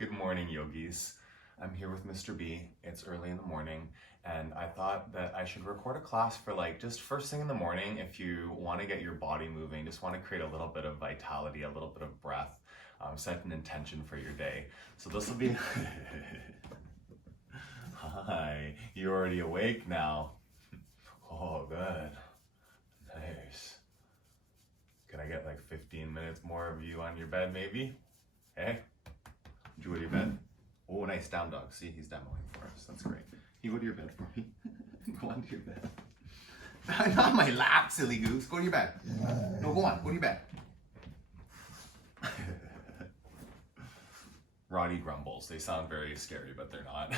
Good morning, yogis. I'm here with Mr. B. It's early in the morning, and I thought that I should record a class for just first thing in the morning if you want to get your body moving, just want to create a little bit of vitality, a little bit of breath, set an intention for your day. So this will be... Hi, you're already awake now. Oh, good. Nice. Can I get 15 minutes more of you on your bed, maybe? Hey? Did you go to your bed? Oh, nice, down dog. See, he's demoing for us. That's great. You go to your bed for me. Go on to your bed. Not my lap, silly goose. Go to your bed. No, go on. Go to your bed. Roddy grumbles. They sound very scary, but they're not.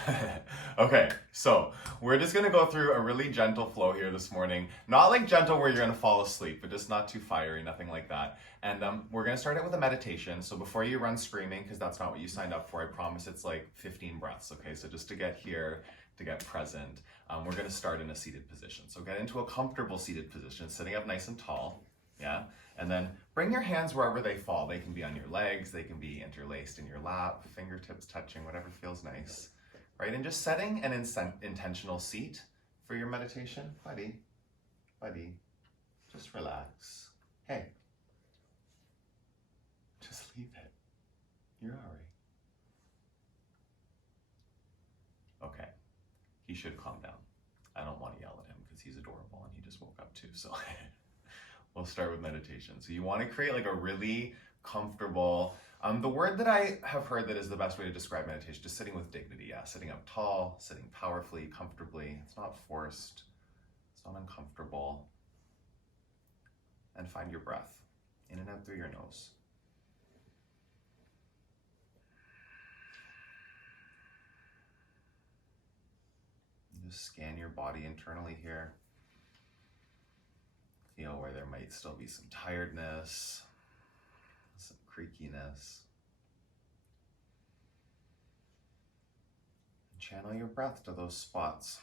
Okay, so we're just gonna go through a really gentle flow here this morning. Not gentle where you're gonna fall asleep, but just not too fiery, nothing like that. And we're gonna start it with a meditation. So before you run screaming, because that's not what you signed up for, I promise it's 15 breaths, okay? So just to get here, to get present, we're gonna start in a seated position. So get into a comfortable seated position, sitting up nice and tall, yeah? And then bring your hands wherever they fall. They can be on your legs, they can be interlaced in your lap, fingertips touching, whatever feels nice, right? And just setting an intentional seat for your meditation. Buddy, just relax. Hey, just leave it. You're all right. Okay, he should calm down. I don't want to yell at him because he's adorable and he just woke up too, so. We'll start with meditation. So you want to create a really comfortable, the word that I have heard that is the best way to describe meditation, just sitting with dignity, yeah. Sitting up tall, sitting powerfully, comfortably. It's not forced, it's not uncomfortable. And find your breath, in and out through your nose. Just scan your body internally here. Feel where there might still be some tiredness, some creakiness. Channel your breath to those spots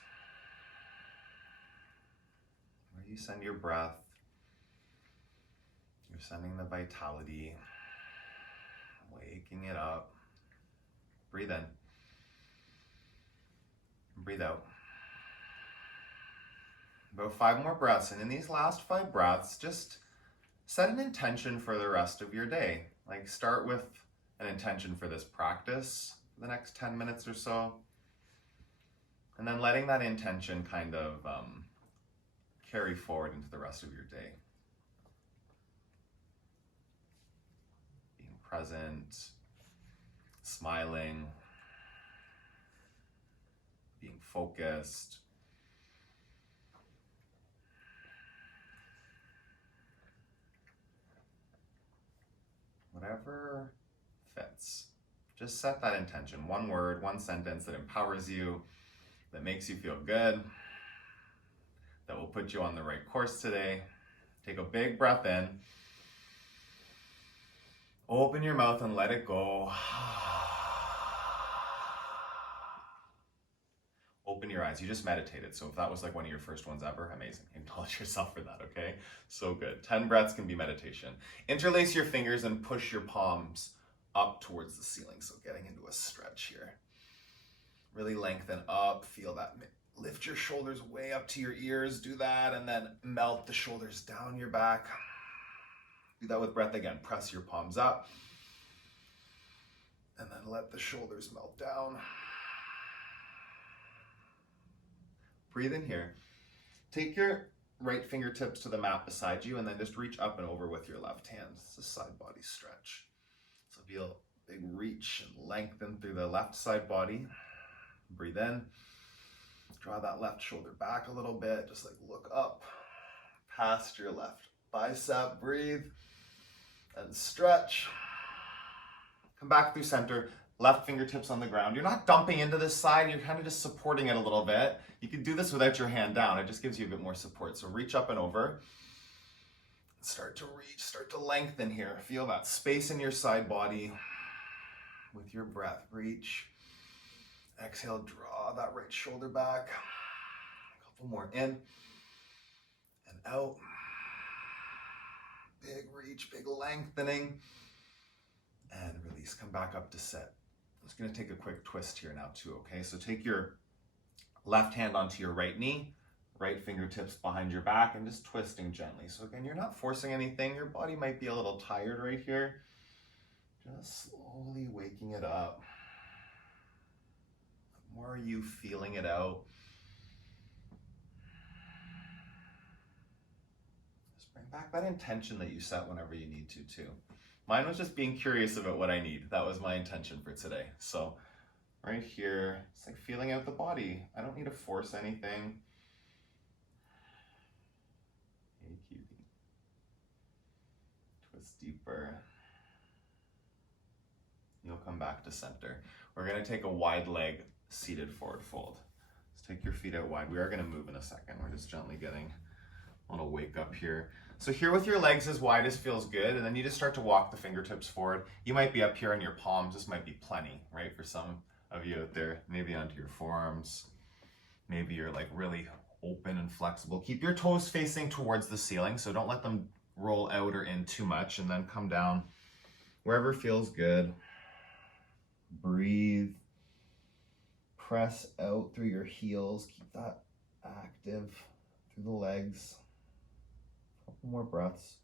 where you send your breath. You're sending the vitality, waking it up. Breathe in. Breathe out. About 5 more breaths, and in these last 5 breaths, just set an intention for the rest of your day. Start with an intention for this practice for the next 10 minutes or so, and then letting that intention kind of carry forward into the rest of your day. Being present, smiling, being focused. Whatever fits. Just set that intention. One word, one sentence that empowers you, that makes you feel good, that will put you on the right course today. Take a big breath in. Open your mouth and let it go. Open your eyes. You just meditated, so if that was one of your first ones ever, amazing. Acknowledge yourself for that, okay? So good. 10 breaths can be meditation. Interlace your fingers and push your palms up towards the ceiling, so getting into a stretch here. Really lengthen up, feel that. Lift your shoulders way up to your ears, do that, and then melt the shoulders down your back. Do that with breath again. Press your palms up, and then let the shoulders melt down. Breathe in here. Take your right fingertips to the mat beside you and then just reach up and over with your left hand. It's a side body stretch. So feel a big reach and lengthen through the left side body. Breathe in. Draw that left shoulder back a little bit. Just look up past your left bicep. Breathe and stretch. Come back through center. Left fingertips on the ground. You're not dumping into this side, you're kind of just supporting it a little bit. You can do this without your hand down, it just gives you a bit more support. So reach up and over. Start to reach, start to lengthen here. Feel that space in your side body with your breath. Reach. Exhale, draw that right shoulder back. A couple more in and out. Big reach, big lengthening. And release, come back up to sit. just going to take a quick twist here now too, okay? So take your left hand onto your right knee, right fingertips behind your back, and just twisting gently. So again, you're not forcing anything. Your body might be a little tired right here. Just slowly waking it up. The more you feeling it out, just bring back that intention that you set whenever you need to too. Mine was just being curious about what I need. That was my intention for today. So right here, it's like feeling out the body. I don't need to force anything. Hey, cutie. Twist deeper. You'll come back to center. We're gonna take a wide leg seated forward fold. Let's take your feet out wide. We are gonna move in a second. We're just gently getting a little wake up here. So here with your legs as wide as feels good, and then you just start to walk the fingertips forward. You might be up here on your palms. This might be plenty, right? For some of you out there, maybe onto your forearms. Maybe you're like really open and flexible. Keep your toes facing towards the ceiling, so don't let them roll out or in too much, and then come down wherever feels good. Breathe. Press out through your heels. Keep that active through the legs. A couple more breaths.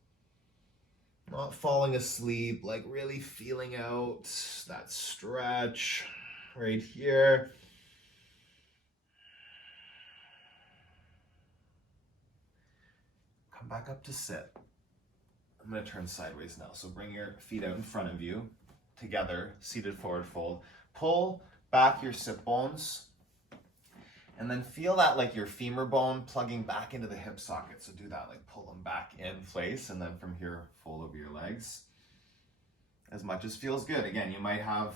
Not falling asleep, like really feeling out that stretch right here. Come back up to sit. I'm going to turn sideways now. So bring your feet out in front of you, together, seated forward fold. Pull back your sit bones, and then feel that like your femur bone plugging back into the hip socket. So do that, like pull them back in place, and then from here, fold over your legs as much as feels good. Again, you might have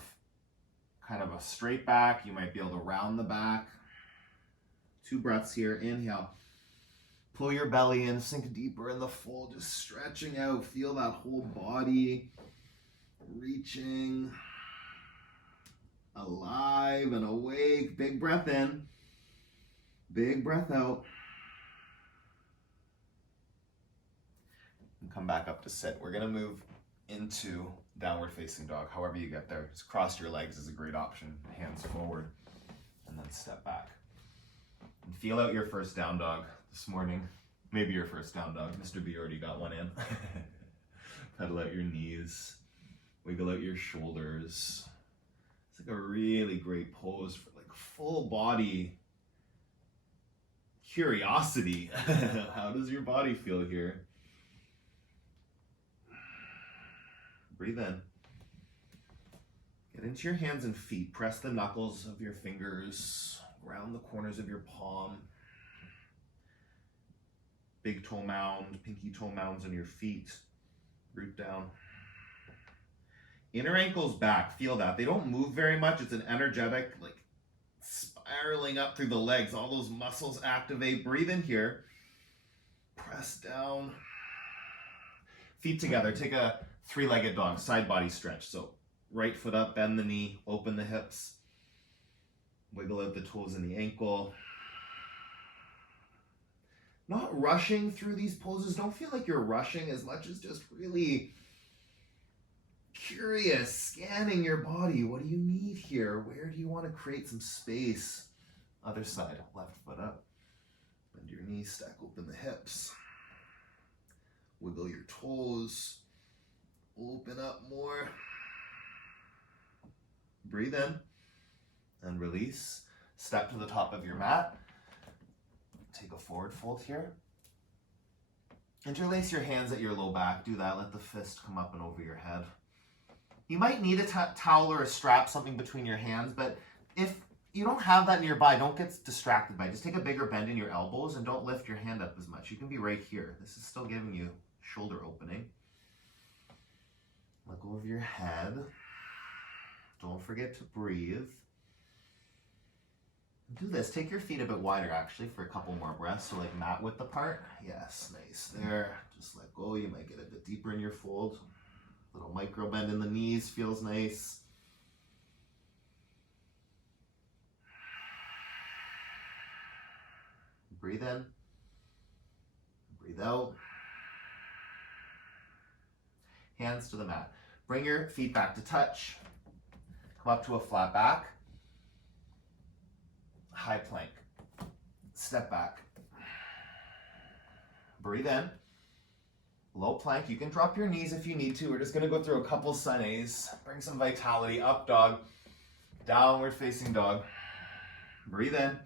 kind of a straight back. You might be able to round the back. 2 breaths here. Inhale. Pull your belly in, sink deeper in the fold, just stretching out. Feel that whole body reaching, alive and awake. Big breath in, big breath out. And come back up to sit. We're gonna move into downward facing dog. However you get there, just cross your legs is a great option. Hands forward, and then step back. And feel out your first down dog this morning. Maybe your first down dog. Mr. B already got one in. Pedal out your knees. Wiggle out your shoulders. It's like a really great pose for like full body curiosity. How does your body feel here? Breathe in. Get into your hands and feet. Press the knuckles of your fingers around the corners of your palm. Big toe mound, pinky toe mounds on your feet. Root down. Inner ankles back. Feel that. They don't move very much. It's an energetic, like spiraling up through the legs. All those muscles activate. Breathe in here. Press down. Feet together. Take a 3-legged dog, side body stretch. So right foot up, bend the knee, open the hips. Wiggle out the toes and the ankle. Not rushing through these poses. Don't feel like you're rushing as much as just really curious, scanning your body. What do you need here? Where do you want to create some space? Other side, left foot up. Bend your knees, stack open the hips. Wiggle your toes. Open up more. Breathe in and release. Step to the top of your mat. Take a forward fold here. Interlace your hands at your low back. Do that. Let the fist come up and over your head. You might need a towel or a strap, something between your hands, but if you don't have that nearby, don't get distracted by it. Just take a bigger bend in your elbows and don't lift your hand up as much. You can be right here. This is still giving you shoulder opening. Look over your head. Don't forget to breathe. Do this. Take your feet a bit wider, actually, for a couple more breaths. So like mat width apart. Yes, nice. There. Just let go. You might get a bit deeper in your fold. Little micro bend in the knees feels nice. Breathe in. Breathe out. Hands to the mat. Bring your feet back to touch. Come Come up to a flat back. High plank. Step back. Breathe in. Low plank. You can drop your knees if you need to. We're just going to go through a couple sun A's. Bring some vitality. Up dog. Downward facing dog. Breathe in.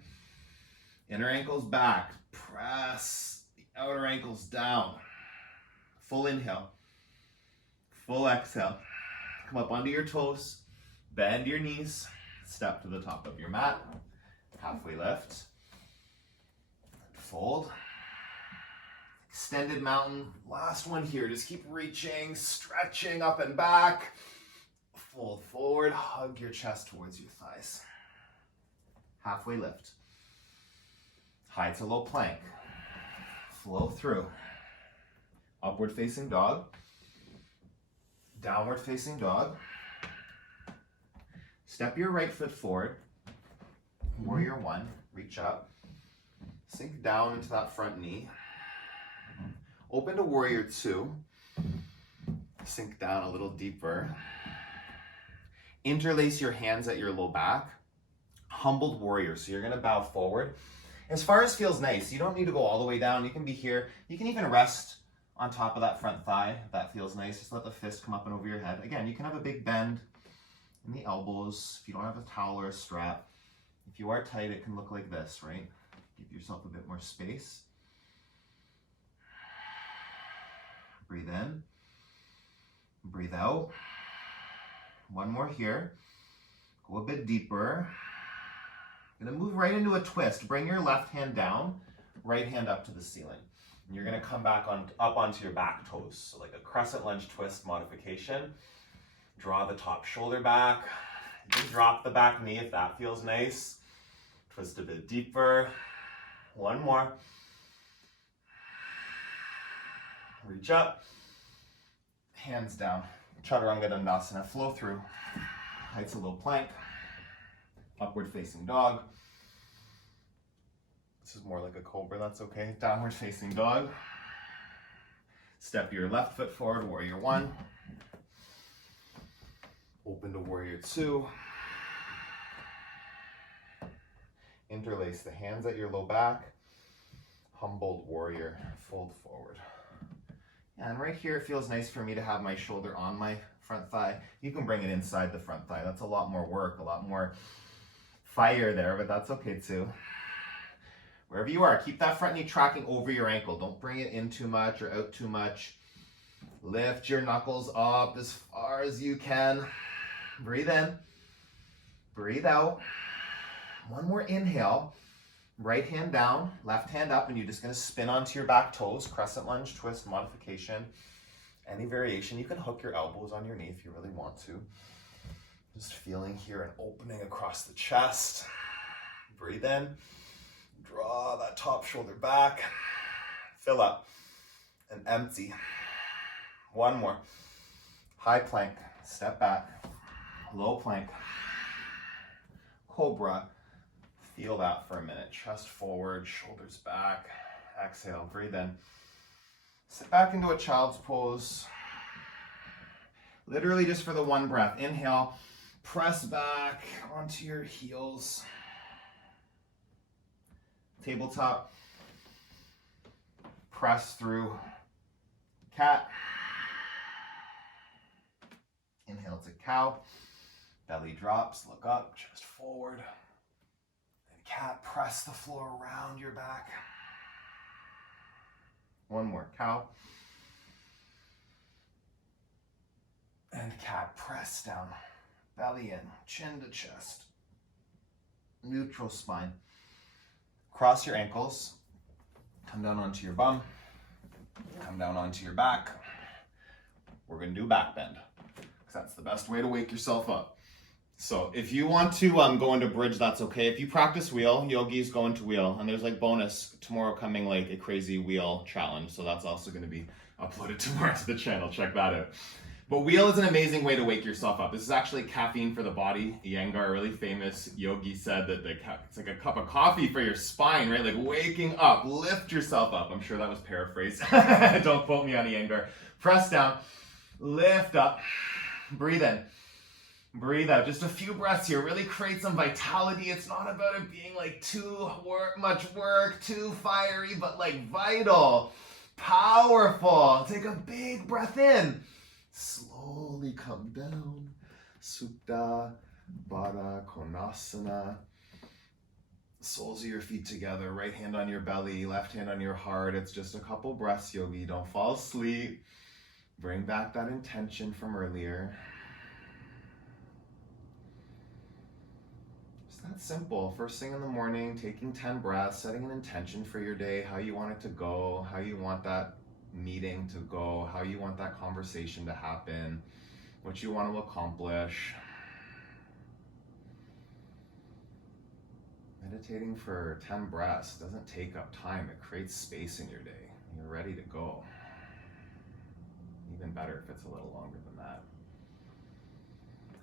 Inner ankles back. Press the outer ankles down. Full inhale. Full exhale. Come up onto your toes. Bend your knees. Step to the top of your mat. Halfway lift. Fold. Extended mountain. Last one here. Just keep reaching, stretching up and back. Fold forward. Hug your chest towards your thighs. Halfway lift. High to low plank. Flow through. Upward facing dog. Downward facing dog. Step your right foot forward. Warrior one. Reach up. Sink down into that front knee. Open to warrior two. Sink down a little deeper. Interlace your hands at your low back. Humbled warrior. So you're going to bow forward. As far as feels nice, you don't need to go all the way down. You can be here. You can even rest on top of that front thigh. If that feels nice, just let the fist come up and over your head. Again, you can have a big bend in the elbows. If you don't have a towel or a strap. If you are tight, it can look like this, right? Give yourself a bit more space. Breathe in. Breathe out. One more here. Go a bit deeper. Gonna move right into a twist. Bring your left hand down, right hand up to the ceiling. And you're gonna come back up onto your back toes. So like a crescent lunge twist modification. Draw the top shoulder back. You can drop the back knee if that feels nice. Twist a bit deeper. One more. Reach up. Hands down. Chaturanga Dandasana. Flow through. High to low plank. Upward facing dog. This is more like a cobra, that's okay. Downward facing dog. Step your left foot forward, warrior one. Open to warrior two. Interlace the hands at your low back. Humbled warrior, fold forward. And right here, it feels nice for me to have my shoulder on my front thigh. You can bring it inside the front thigh. That's a lot more work, a lot more fire there, but that's okay too. Wherever you are, keep that front knee tracking over your ankle. Don't bring it in too much or out too much. Lift your knuckles up as far as you can. Breathe in. Breathe out. One more inhale. Right hand down, left hand up, and you're just going to spin onto your back toes. Crescent lunge twist modification. Any variation. You can hook your elbows on your knee if you really want to. Just feeling here and opening across the chest. Breathe in. Draw that top shoulder back. Fill up and empty. One more. High plank. Step back. Low plank. Cobra. Feel that for a minute. Chest forward, shoulders back. Exhale. Breathe in. Sit back into a child's pose. Literally just for the one breath. Inhale. Press back onto your heels. Tabletop. Press through. Cat. Inhale to cow. Belly drops. Look up. Chest forward. And cat. Press the floor around your back. One more. Cow. And cat. Press down. Belly in. Chin to chest. Neutral spine. Cross your ankles. Come down onto your bum. Come down onto your back. We're going to do back bend, because that's the best way to wake yourself up. So if you want to go into bridge, that's okay. If you practice wheel, yogis go into wheel. And there's like bonus tomorrow coming, like a crazy wheel challenge. So that's also going to be uploaded tomorrow to the channel. Check that out. But wheel is an amazing way to wake yourself up. This is actually caffeine for the body. Iyengar, a really famous yogi, said that it's like a cup of coffee for your spine, right? Like waking up, lift yourself up. I'm sure that was paraphrased. Don't quote me on Iyengar. Press down, lift up, breathe in, Breathe out. Just a few breaths here. Really create some vitality. It's not about it being like too much work, too fiery, but like vital, powerful. Take a big breath in. Slowly come down. Supta, Baddha, Konasana. Soles of your feet together. Right hand on your belly, left hand on your heart. It's just a couple breaths, yogi. Don't fall asleep. Bring back that intention from earlier. That's simple. First thing in the morning, taking 10 breaths, setting an intention for your day, how you want it to go, how you want that meeting to go, how you want that conversation to happen, what you want to accomplish. Meditating for 10 breaths doesn't take up time. It creates space in your day. You're ready to go. Even better if it's a little longer than that.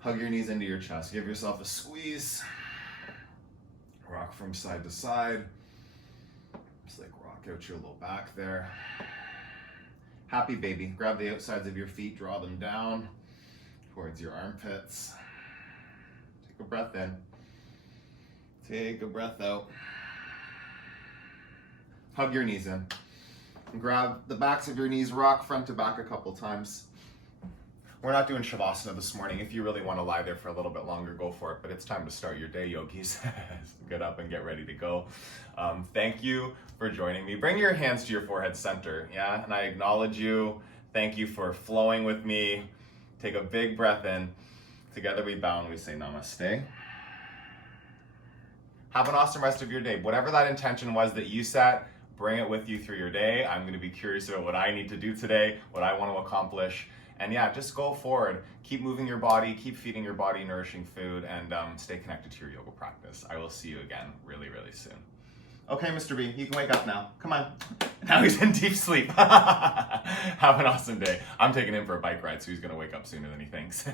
Hug your knees into your chest. Give yourself a squeeze. Rock from side to side. Just like rock out your low back there. Happy baby. Grab the outsides of your feet, draw them down towards your armpits. Take a breath in. Take a breath out. Hug your knees in. And grab the backs of your knees, rock front to back a couple times. We're not doing Shavasana this morning. If you really want to lie there for a little bit longer, go for it. But it's time to start your day, yogis. Get up and get ready to go. Thank you for joining me. Bring your hands to your forehead center, yeah? And I acknowledge you. Thank you for flowing with me. Take a big breath in. Together we bow and we say namaste. Have an awesome rest of your day. Whatever that intention was that you set, bring it with you through your day. I'm going to be curious about what I need to do today, what I want to accomplish. And yeah, just go forward. Keep moving your body, keep feeding your body nourishing food, and stay connected to your yoga practice. I will see you again really, really soon. Okay, Mr. B, you can wake up now. Come on. Now he's in deep sleep. Have an awesome day. I'm taking him for a bike ride, so he's going to wake up sooner than he thinks.